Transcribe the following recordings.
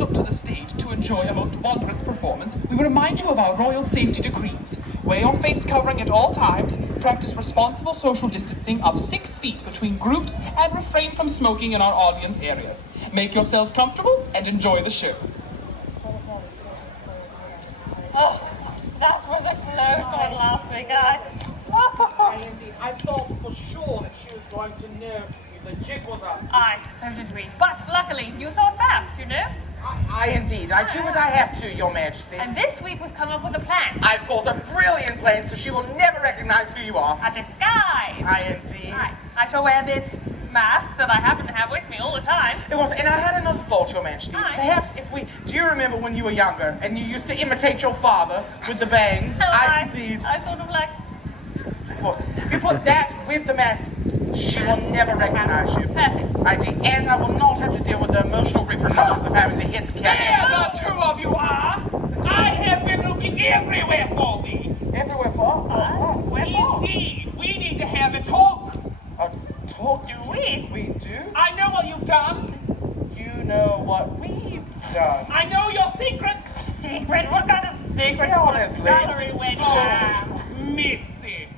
look to the stage to enjoy a most wondrous performance, we remind you of our royal safety decrees. Wear your face covering at all times, practice responsible social distancing of 6 feet between groups, and refrain from smoking in our audience areas. Make yourselves comfortable and enjoy the show. Oh, that was a close one last week, Indeed, I thought for sure that she was going to know the jig was up. Aye, so did we. But luckily, you thought fast, you know? Indeed. I do what I have to, Your Majesty. And this week we've come up with a plan. Of course, a brilliant plan, so she will never recognize who you are. A disguise. Indeed. Aye. I shall wear this mask that I happen to have with me all the time. It was, and I had another thought, Your Majesty. Aye. Perhaps if we... Do you remember when you were younger, and you used to imitate your father with the bangs? Indeed. I sort of like... Of course. If you put that with the mask, she will never recognize you. Perfect. Indeed. And I will not have to deal with the emotional repercussions of having to hit the There cat. the two of you are! I have been looking everywhere for these. Everywhere for? Where for? Indeed, we need to have a talk. A talk? Do we? We do? I know what you've done. You know what we've done. I know your secret. Secret? What kind of secret? Yeah, honestly. Gallery went Mitzi.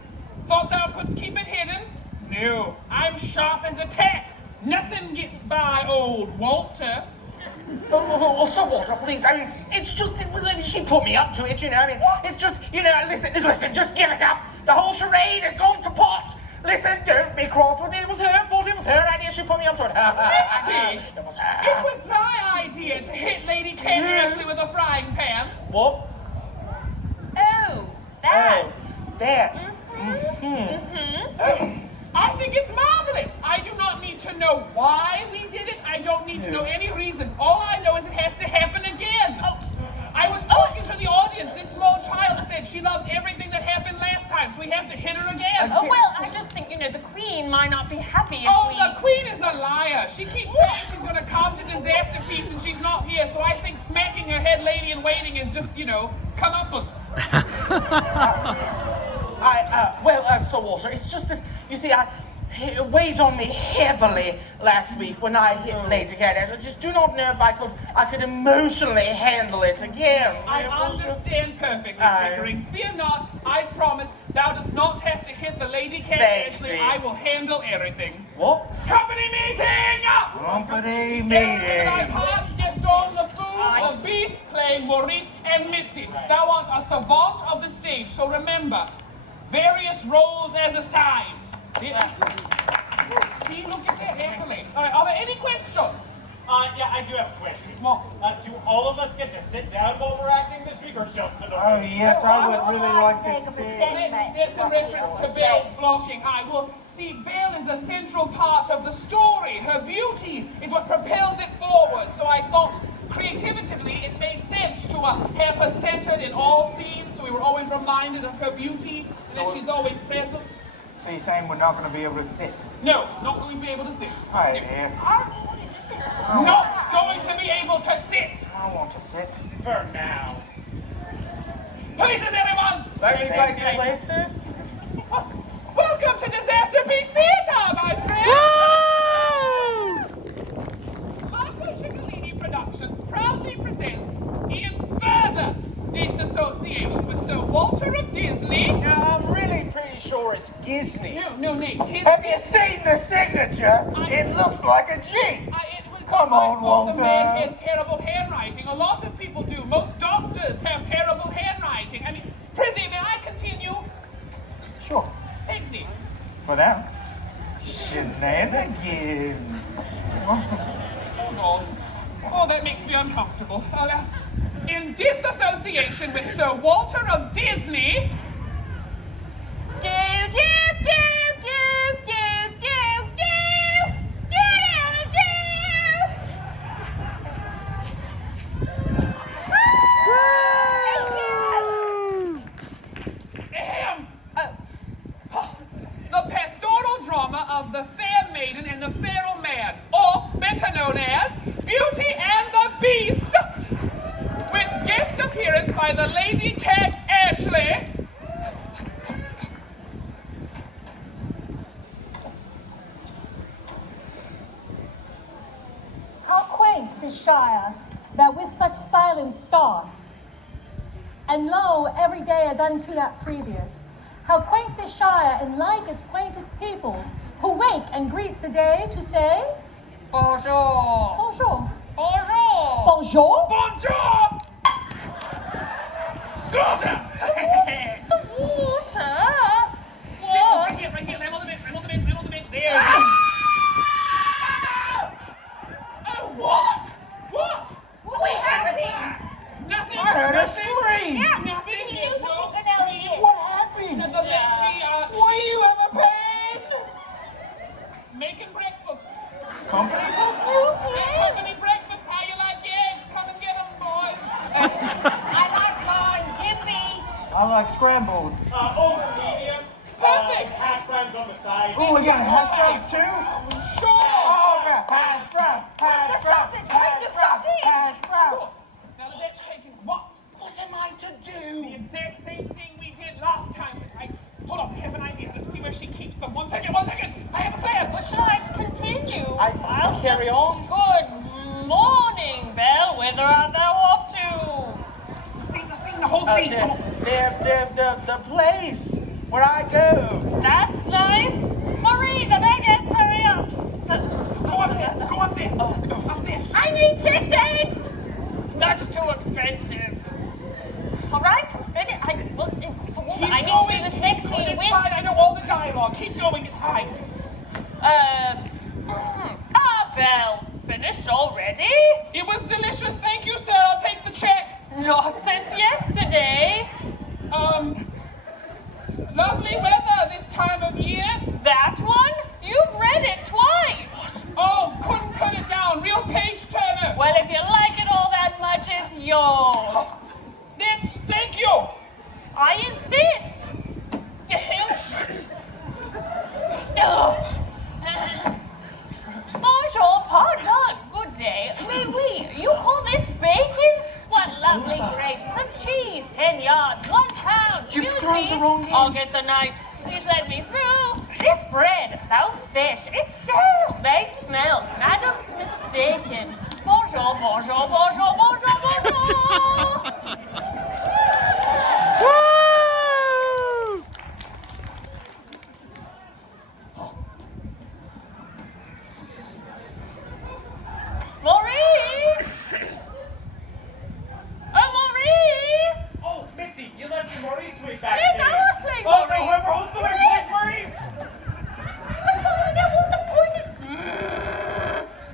Thought thou couldst keep it hidden? No, I'm sharp as a tack. Nothing gets by old Walter. Oh, so Walter, please, I mean, it's just, she put me up to it, you know, I mean, it's just, you know, listen, just give it up. The whole charade has gone to pot. Listen, don't be cross with me. It was her fault, it was her idea, she put me up to it. Mitzi, It was her. it was thy idea to hit Lady Cat Ashley with a frying pan. What? Oh, that. Oh, that. I think it's marvelous. I do not need to know why we did it. I don't need to know any reason. All I know is it has to happen again. I was talking to the audience. This small child said she loved everything that happened last time, so we have to hit her again. Oh, well, I just think, you know, the Queen might not be happy if The Queen is a liar. She keeps saying she's going to come to Disasterpiece and she's not here, so I think smacking her head lady in waiting is just, you know, comeuppance. So Walter, it's just that, you see, it weighed on me heavily last week when I hit Lady Cat. I just do not know if I could emotionally handle it again. I understand perfectly, Pickering. Fear not. I promise thou dost not have to hit the Lady Cat Ashley. I will handle everything. What? Company meeting! Company Thy parts, Gaston, the Fool, the Beast, playing Maurice and Mitzi. Thou art a savant of the stage, so remember, various roles as assigned. Yes. See, look at that accolades. All right, are there any questions? Yeah, I do have a question. What? Do all of us get to sit down while we're acting this week, or just the Oh, yes, I would really like to see. There's a reference to Belle's blocking. I will see, Belle is a central part of the story. Her beauty is what propels it forward. So I thought, creatively, it made sense to have her centered in all scenes, so we were always reminded of her beauty, and that she's always present. So you're saying we're not going to be able to sit? No, not going to be able to sit. Hi there. Not going to be able to sit. I want to sit. for now. Places, everyone! Places? Welcome to Disasterpiece Theatre, my friend! Marco Ciccolini Productions proudly presents in further disassociation with Sir Walter of Disney. Now, I'm really pretty sure it's Disney. No, Nate. Have you seen the signature? It looks like a G. Come on, Walter. The man Walter. has terrible handwriting. A lot of people do. Most doctors have terrible handwriting. I mean, prithee, may I continue? Sure. Thank thee. For now. Shenanigans. Oh, God. Oh, that makes me uncomfortable. In disassociation with Sir Walter of Disney. The pastoral drama of the Fair Maiden and the Feral Man, or better known as Beauty and the Beast, with guest appearance by the Lady Cat Ashley. How quaint this Shire. that with such silence starts. And lo, every day as unto that previous, how quaint this shire, and like as quaint its people, who wake and greet the day to say, Bonjour. Bonjour. Bonjour. Bonjour? Bonjour! Gordon! Water. Right here, right here. I'm on the bench, I'm on the bench, I'm on the bench. There. Oh, what? What? What's happening? Nothing. I heard a nothing. scream. Yeah, nothing. Did he There's do no something scream. What happened? There's a Were you ever pain? making breakfast. Company? Company breakfast. How you like your eggs? Come and get them, boys. I like mine dippy. I like scrambled. Over medium. Perfect. Hash browns on the side. Oh, we got hash browns too? Sure. Oh, yeah. Hash browns, hash The browns, sausage, hash bring the browns, sausage. hash browns. Now the next taking what? What am I to The do? exact same thing we did last time. Hold on, I have an idea. Let's see where she keeps them. One second. I have a plan. But should I continue? I'll carry on. Good morning, Belle. Whither art thou off to? The whole scene. Come on. The place where I go. That's nice. Marie, the baguette, hurry up. Go up there. Up there. I need 6 eggs. That's too expensive. All right, maybe I need to be the next scene It's with. fine. I know all the dialogue. Keep going. It's fine. Belle, finished already? It was delicious. Thank you, sir. I'll take the check. Not since yesterday. Lovely weather this time of year. That one? You've read it twice. Oh, couldn't put it down. Real page turner. Well, if you like it all that much, it's yours. Thank you. I insist. Bonjour, pardon, good day. Mais oui, you call this bacon? What lovely grapes, some cheese, 10 yards, 1 pound. You've Excuse thrown me. the wrong I'll end. get the knife. Please let me through. This bread, those fish, it's stale. They smell. Madame's mistaken. Bonjour, bonjour, bonjour, bonjour, bonjour. Maurice! Oh, Maurice! Oh, Mitzi, you left your Maurice suite Yes, backstage. I was playing Oh, no, Maurice. whoever holds the wing, plays Maurice.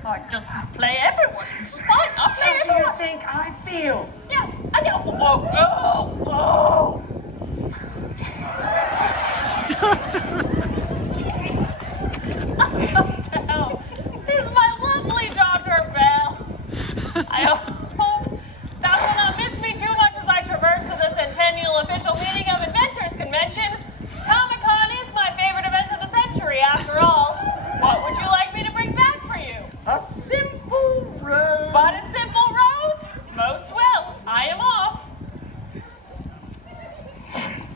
I just play everyone. Fine, I'll play How do you everyone. think I feel? Yeah, I know. Belle, this is my lovely daughter, Belle. I hope that will not miss me too much as I traverse to the centennial official meeting of Inventors Convention. Comic-Con is my favorite event of the century, after all. What would you like me to bring back for you? A simple rose. But a simple rose? Most well. I am off.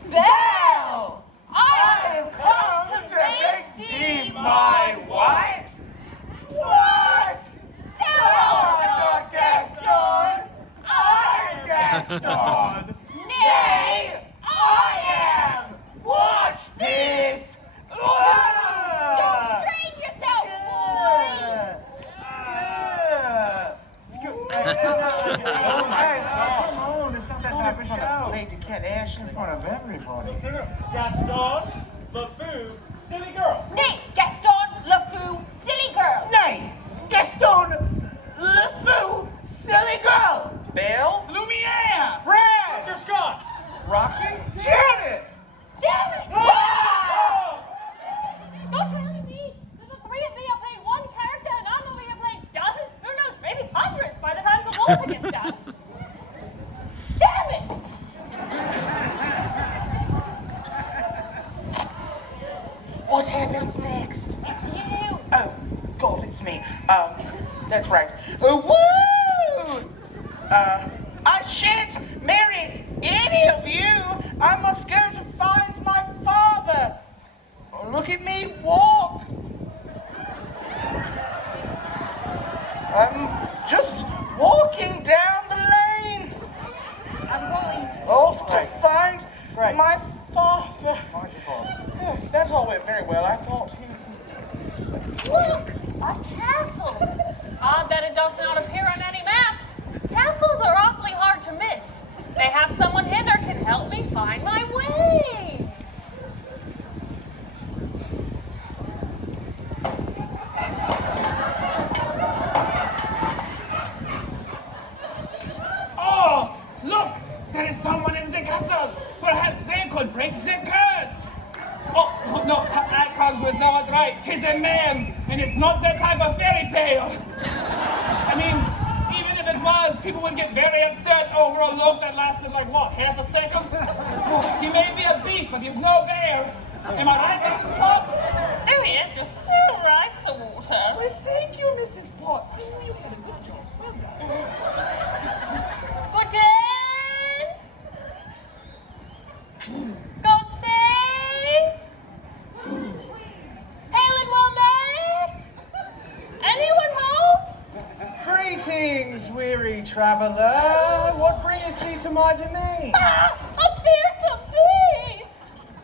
Belle! I've come to make thee my wife. What? Oh, not Gaston. I'm Gaston. Nay, I am. Watch this. Don't strain yourself, Oh my God! Come on, it's not that type of show. Lady Cat Ashley. In front of everybody. No. Gaston, LeFou, silly girl. Nay, Gaston, LeFou, silly girl. Nay, Gaston, Le Fou, silly girl. Belle, Lumiere. Brad! Dr. Scott! Rocky, Janet. Damn it! Oh! Don't try to me. There's the 3 of me are playing 1 character, and I'm over here playing dozens, who knows, maybe hundreds by the time the waltz gets done. Damn it! what happens next? It's you. Oh, God, it's me. That's right. Woo! I shan't marry any of you. I must go to find my father. Look at me walk. I'm just walking down this? Look, a castle. Odd that it does not appear on any maps. Castles are awfully hard to miss. Mayhap someone hither can help me find my way. Oh, look! There is someone in the castle. Perhaps they could break the curse. Oh, no, that cause was not right. 'Tis a man, and it's not that type of fairy tale. I mean, even if it was, people would get very upset over a look that lasted like, what, half a second? He may be a beast, but he's no bear. Am I right, Mrs. Potts? Oh yes, you're so right, Sir Walter. Well, thank you, Mrs. Potts. I know you had a good job. Well done. Good day. God save. Hail and well met. Anyone home? Greetings, weary traveller. What bringeth thee to my domain? Ah, a fearsome beast.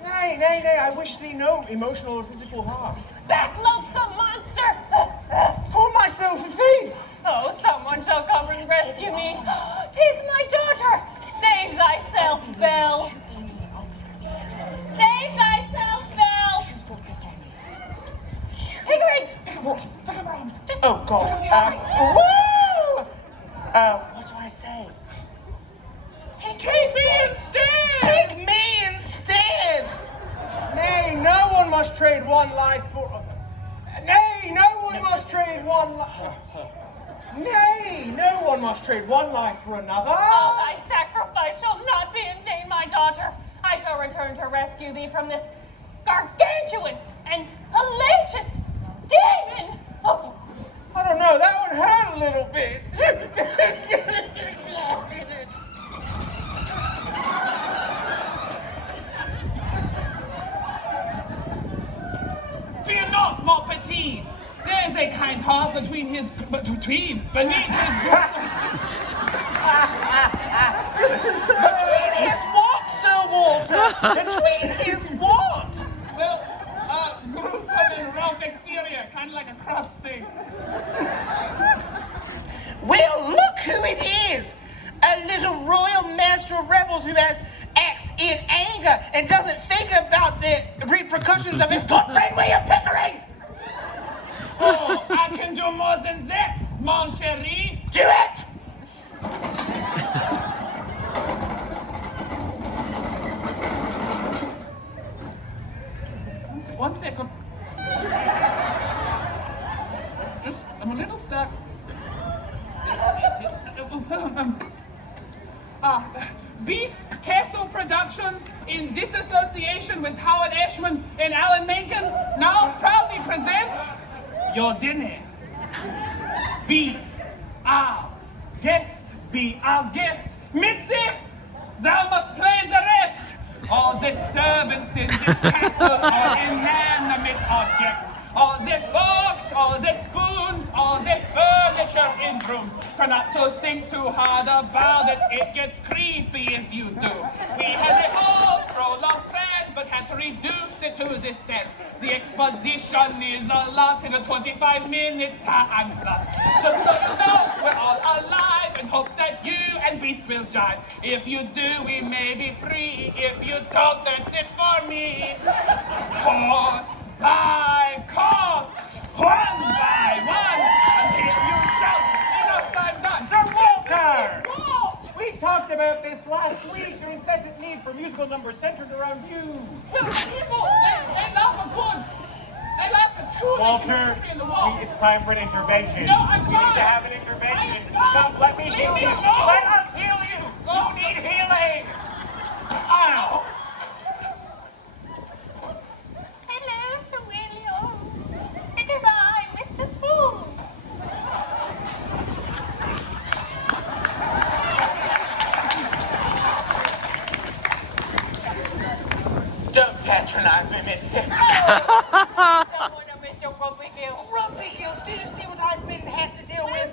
Nay, nay, nay, I wish thee no emotional or physical harm. Back loathsome monster. Call myself a thief! Oh, someone shall come and rescue me. 'Tis my daughter. Save thyself, Belle. Save thyself, Belle. Hickory. Oh, God. Woo! What do I say? Take me instead. Take me instead! Nay, no one must trade one life for... Nay, no one must trade one life... Nay, no one must trade one life for another. All thy sacrifice shall not be in vain, my daughter. I shall return to rescue thee from this gargantuan and hellacious demon. Oh, I don't know, that one hurt a little bit. Fear not, mon petit. There is a kind heart beneath his gruesome. Between his what, Sir Walter? Between his what? Well, gruesome and rough exterior, kind of like a crust thing. Well, look who it is. A little royal master of rebels who has acts in anger and doesn't think about the repercussions of his good friend William Pickering. Oh, I can do more than that, mon chéri. Do it! One second. I'm a little stuck. Beast Castle Productions, in disassociation with Howard Ashman and Alan Menken, now proudly present your dinner. Be our guest, Mitzi, thou must play the rest. All the servants in this castle are inanimate objects. All the forks, all the spoons, all the furniture in rooms. Try not to think too hard about it, it gets creepy if you do. We had a whole prologue planned, but had to reduce it to this dance. The exposition is a lot in a 25-minute time slot. Just so you know, we're all alive and hope that you and Beast will jive. If you do, we may be free. If you don't, that's it for me. Course by course, one by one, until you shout, enough, I'm done. Sir Walter! Walt! We talked about this last week, your incessant need for musical numbers centered around you. Well, people, they love a good. They love a tune. Walter, In the wall. it's time for an intervention. No, I'm We need fine. to have an intervention. I'm fine. Come, let me Leave heal me you. alone. Let us heal you. Go. You need healing. Ow! hello, Sir William. It is I, Mr. Spoon. Don't patronize me, Mitzi. Don't want to miss your grumpy heel. Rumpy Hills, do you see what I've been had to deal with?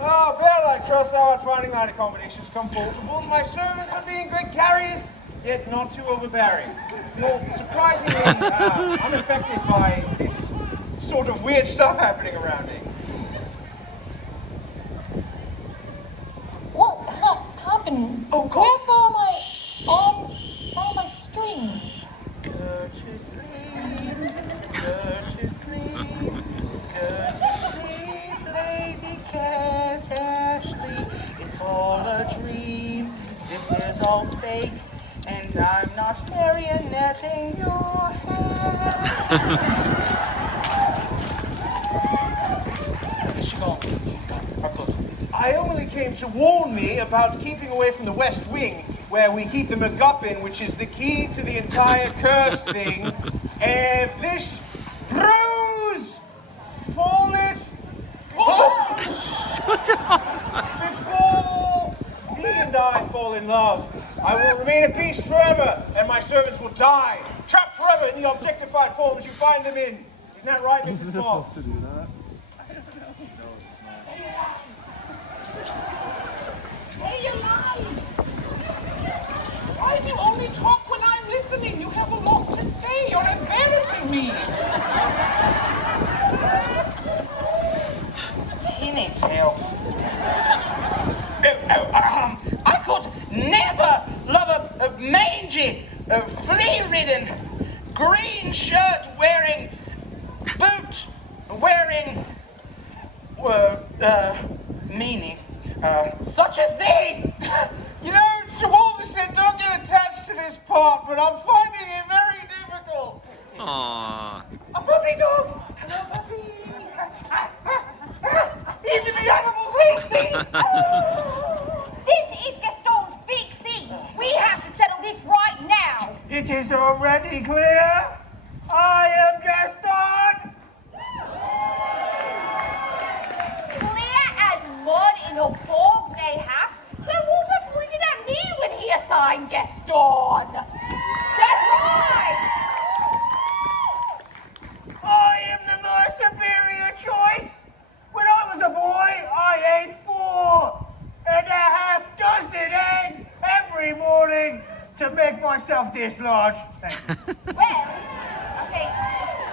Oh, Bill, I trust thou art finding thy accommodations comfortable, and my servants are being great carriers, yet not too overbearing. Well, surprisingly unaffected by this sort of weird stuff happening around me. What happened? Oh, God. Wherefore my arms, how my strings? Go to sleep, Lady Cat Ashley. It's all a dream, this is all fake, and I'm not marionetting your head. Is she gone? I only came to warn me about keeping away from the West Wing, where we keep the MacGuffin, which is the key to the entire curse thing. If this bruise falleth before thee and I fall in love, I will remain at peace forever, and my servants will die, trapped forever in the objectified forms you find them in. Isn't that right, Mrs. Fox? Stay alive! Why do you only talk when I'm listening? You have a lot to say. You're embarrassing me. He needs help. I could never love a mangy, flea-ridden, green shirt-wearing, boot-wearing, meanie, such as thee. You know, Sir Walter said don't get attached to this part, but I'm finding it very difficult. Aww. A puppy dog! Hello, puppy! Even the animals hate me! This is Gaston's big scene. We have to settle this right now. It is already clear. I am Gaston. Clear as mud in a bog they have. So Walter pointed at me when he assigned Gaston. That's right. I am the more superior choice. When I was a boy, I ate 4.5 dozen eggs every morning to make myself this large. Thank you. Well, okay,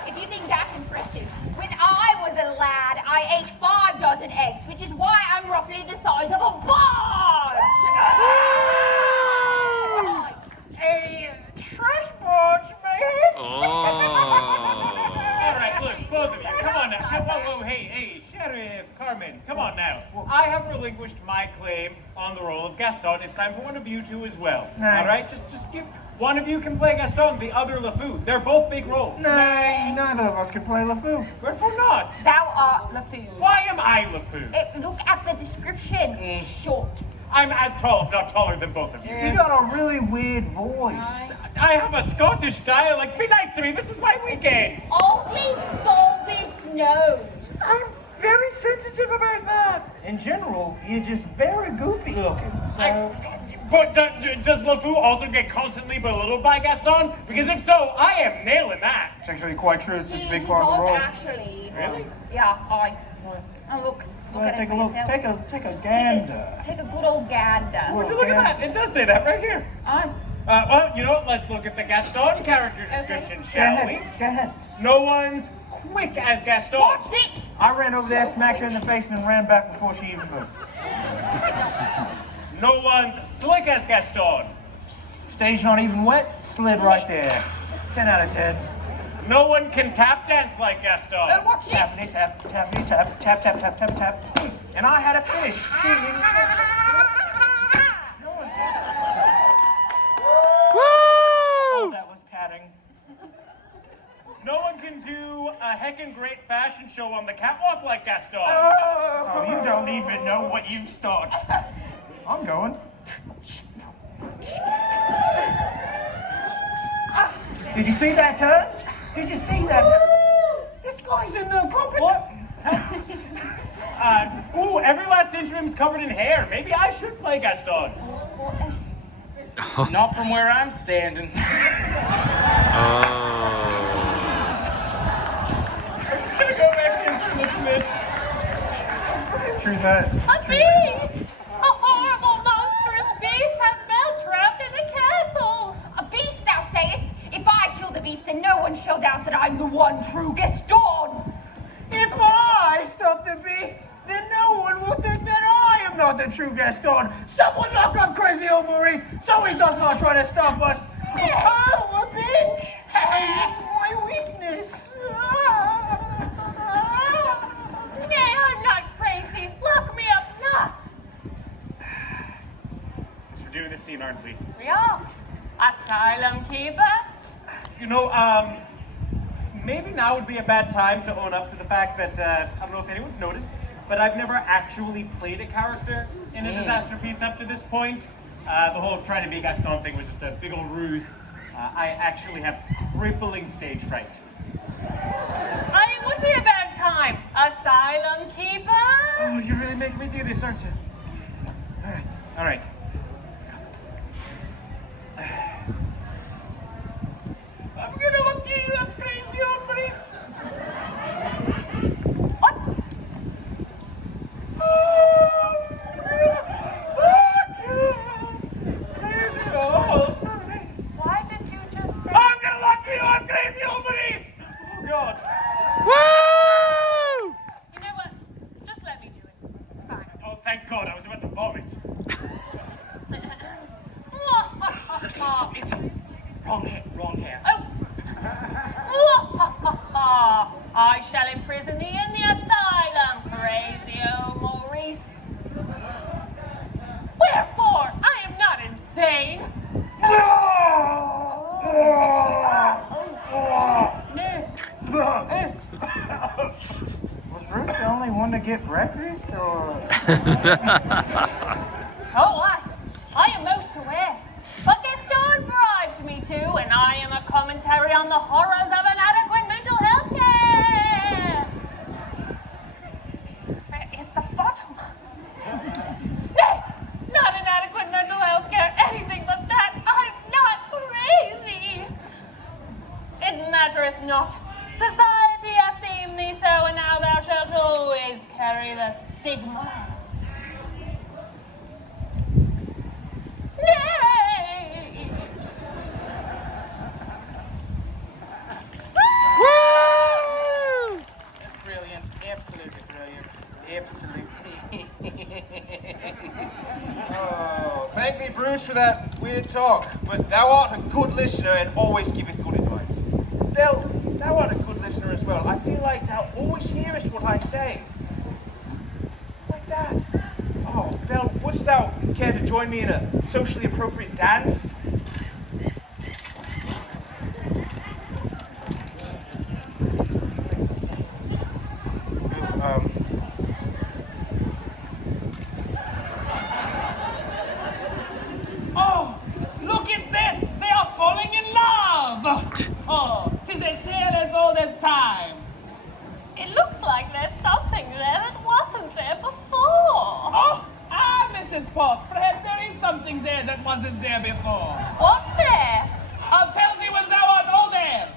if you think that's impressive, when I was a lad, I ate 5 dozen eggs, which is why I'm roughly the size of a barge. A trash barge, maybe? All right, look, both of you, come on now. Whoa, hey, Sheriff Carmen, come on now. I have relinquished my claim on the role of Gaston. It's time for one of you two as well. No. All right, just give. One of you can play Gaston, the other LeFou. They're both big roles. Nay, neither of us can play LeFou. Wherefore not? Thou art LeFou. Why am I LeFou? Look at the description. Short. I'm as tall, if not taller, than both of you. You got a really weird voice. I have a Scottish dialect. Be nice to me. This is my weekend. Only bulbous nose. I'm very sensitive about that. In general, you're just very goofy looking. So. But does LeFou also get constantly belittled by Gaston? Because if so, I am nailing that. It's actually quite true. It's a He big part of the does role. actually. Really? Yeah, I. Oh, look Well, at take it a for look. yourself. Take a gander. Take a good old gander. Would you look at that? It does say that right here. Well, you know what? Let's look at the Gaston character description, Go shall we? ahead. Go ahead. No one's quick as Gaston. Watch this! I ran over there, smacked her in the face, and then ran back before she even moved. No one's slick as Gaston. Stage not even wet, slid right there. 10 out of 10. No one can tap dance like Gaston. Watch this! Tappity tap, tappity tap, tap, tap, tap, tap, tap. And I had a finish. Oh, that was padding. No one can do a heckin' great fashion show on the catwalk like Gaston. Oh, you don't even know what you've started. I'm going. Did you see that, huh? Did you see that? This guy's in the competition. Ooh, every last interim's covered in hair. Maybe I should play Gaston. Not from where I'm standing. True that. A beast! A horrible one true Gaston. If I stop the beast, then no one will think that I am not the true Gaston. Someone lock up crazy old Maurice so he does not try to stop us. Oh, a pinch! My weakness. Nay, I'm not crazy. Lock me up not. So we're doing this scene, aren't we? We are. Asylum keeper. You know, maybe now would be a bad time to own up to the fact that, I don't know if anyone's noticed, but I've never actually played a character in a disaster piece up to this point. The whole trying to be Gaston thing was just a big old ruse. I actually have crippling stage fright. It would be a bad time. Asylum keeper. Oh, you're really making me do this, aren't you? All right. I'm gonna look you up, crazy old Maurice. What? Crazy old Maurice. Why did you just say? I'm gonna lock you up, crazy old Maurice. Oh God. You know what? Just let me do it. It's fine. Oh, thank God, I was about to vomit. It's wrong hair. Oh. I shall imprison thee in the asylum, crazy old Maurice. Wherefore, I am not insane. Was Bruce the only one to get breakfast, or? Oh, I am most aware. But Gaston bribed me to, and I am a commentary on the horrors of inadequate mental health care. Where is the bottom? Nay, not inadequate mental health care, anything but that. I'm not crazy. It mattereth not. Society hath deemed thee so, and now thou shalt always carry the stigma. Nay! That's brilliant. Absolutely brilliant. Absolutely. Oh, thank thee, Bruce, for that weird talk. But thou art a good listener and always giveth good advice. Belle, thou art a good listener as well. I feel like thou always hearest what I say. Like that. Oh, Belle, wouldst thou care to join me in a socially appropriate dance? Oh, look at that! They are falling in love! Oh, 'tis a tale as old as time. It looks like there's something there that wasn't there before. Oh, Mrs. Potts, perhaps there is something there that wasn't there before. What's there? I'll tell thee when thou art older.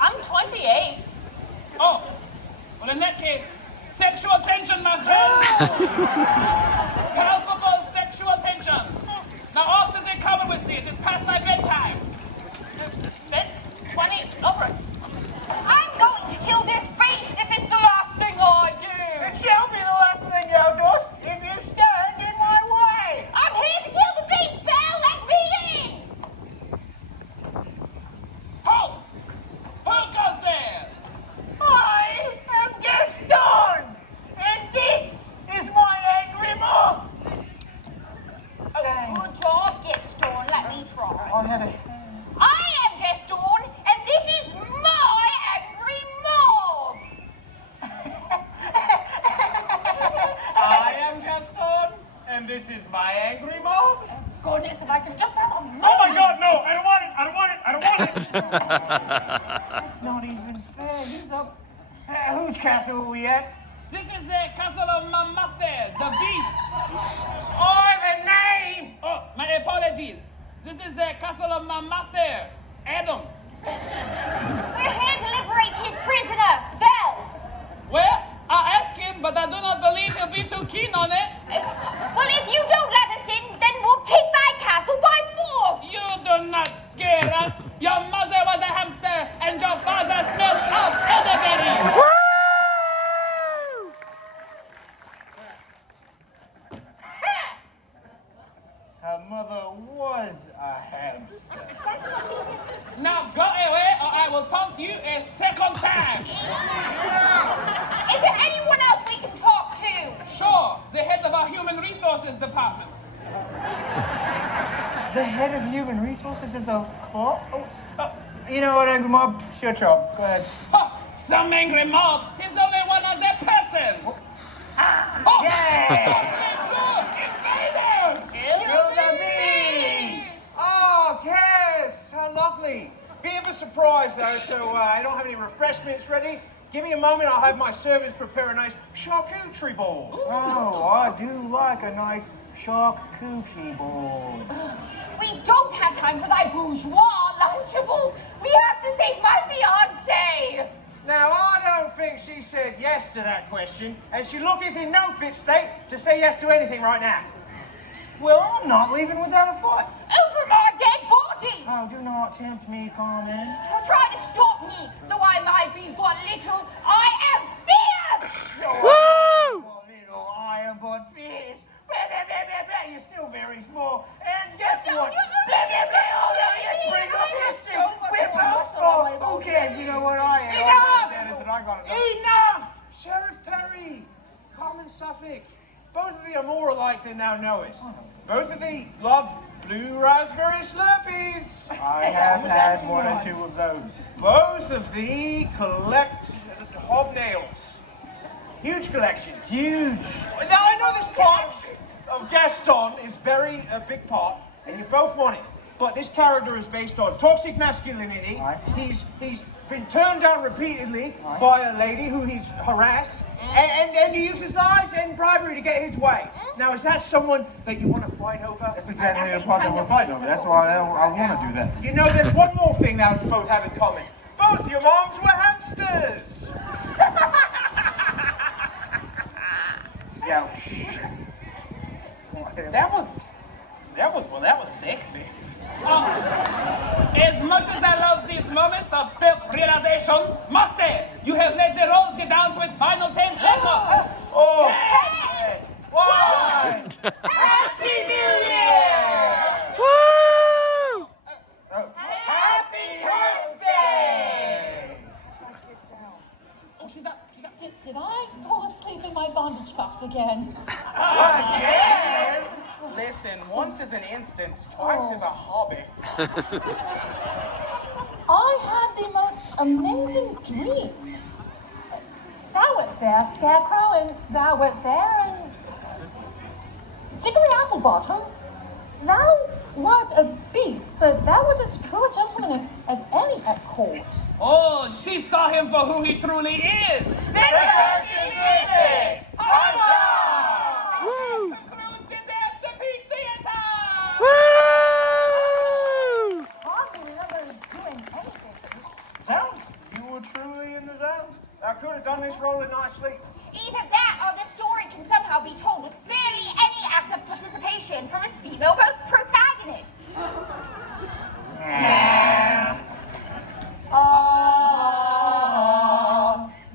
I'm 28. Oh, well in that case, sexual tension, my friend. Palpable sexual tension. Now off to the cupboard with thee, it is past thy bedtime. Bit 20 over. I'm going to kill this beast if it's the last thing I do. It shall be the last thing thou dost if you stand in my way. I'm here to kill the beast, Belle. Let me in. Halt! Who goes there? I am Gaston, and this is my angry mob. Good job, Gaston. Let me try. I had a... I am Gaston, and this is my angry mob. I am Gaston, and this is my angry mob. Goodness, if I could just have a Oh my God, no! I don't want it! I don't want it! I don't want it! That's not even fair. He's up... whose castle are we at? This is the castle of my master, the beast. Oh, the name! Oh, my apologies. This is the castle of my master, Adam. We're here to liberate his prisoner, Belle. Well, I asked him, but I do not believe he'll be too keen on it. Well, if you don't let us in, then we'll take thy castle by force. You do not scare us. Your mother was a hamster, and your father smelled of her mother was a hamster. Now go away or I will taunt you a second time. Is there anyone else we can talk to? Sure, the head of our human resources department. The head of human resources is a cop? You know what, Angry Mob? Shut up. Go ahead. Ha! Some angry mob. 'Tis only one other person. Oh! Yeah! Invaders! Kill the bees! Oh, yes! How lovely. Bit of a surprise, though, so I don't have any refreshments ready. Give me a moment, I'll have my servants prepare a nice charcuterie bowl. Oh, I do like a nice charcuterie bowl. We don't have time for thy bourgeois Lunchables. We have to save my fiancé. Now, I don't think she said yes to that question, and she looketh in no fit state to say yes to anything right now. Well, I'm not leaving without a fight. Over my dead body. Oh, do not tempt me, Carmen. Try to stop me, though I might be but little. I am fierce. Woo! Little, I am but fierce. Blah, blah, blah, blah, blah. You're still very small. And guess what? Blah, blah, blah. Oh, no, you spring up history. We're both small. Who cares? You know what I am? Enough! Sheriff Perry, Carmen Suffolk, both of thee are more alike than thou knowest. Both of thee love blue raspberry Slurpees. I have had one or two of those. Both of thee collect hobnails. Huge collection. Huge. Now, I know this part of Gaston is a big part, and you both want it. But this character is based on toxic masculinity. Right. He's been turned down repeatedly by a lady who he's harassed, and he uses lies and bribery to get his way. Now, is that someone that you want to fight over? That's exactly the part that we're fighting over. That's why I want to do that. You know, there's one more thing that you both have in common. Both your moms were hamsters. Ouch. That was sexy. As much as I love these moments of self-realization, Master, you have let the road get down to its final 10 seconds. Oh! 10, 1! Happy New Year! Woo! Happy Thursday! Oh, she's up. Did I fall asleep in my bondage cuffs again? Again? Listen, once is an instance, twice is a hobby. I had the most amazing dream. Thou wert there, Scarecrow, and thou wert there, and Dickory Applebottom. Thou wert a beast, but thou wert as true a gentleman as any at court. Oh, she saw him for who he truly is. Woo! Concludes Disasterpiece Theatre. Woo! Hardly remember doing anything. Sounds. You were truly in the zone. I could have done this role in nice sleep. Either that or the story can somehow be told with barely any active participation from its female protagonist.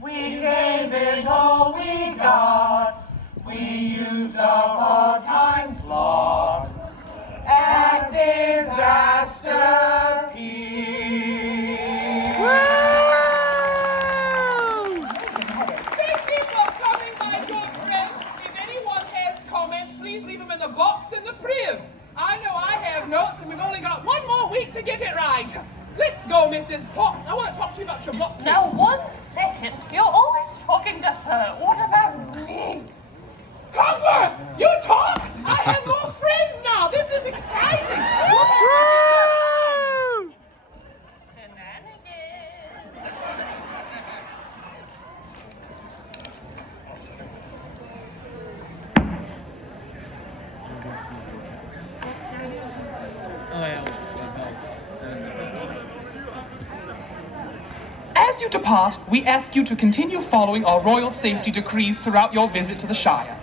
We gave it all we got. We used up our time slot at Disasterpiece. Thank you for coming, my good friends. If anyone has comments, please leave them in the box in the priv. I know I have notes, and we've only got one more week to get it right. Let's go, Mrs. Potts. I want to talk to you about your book. Now, 1 second. You're always talking to her. What about me? Cosworth, you talk. I have more friends now. This is exciting. Woo! As you depart, we ask you to continue following our royal safety decrees throughout your visit to the Shire.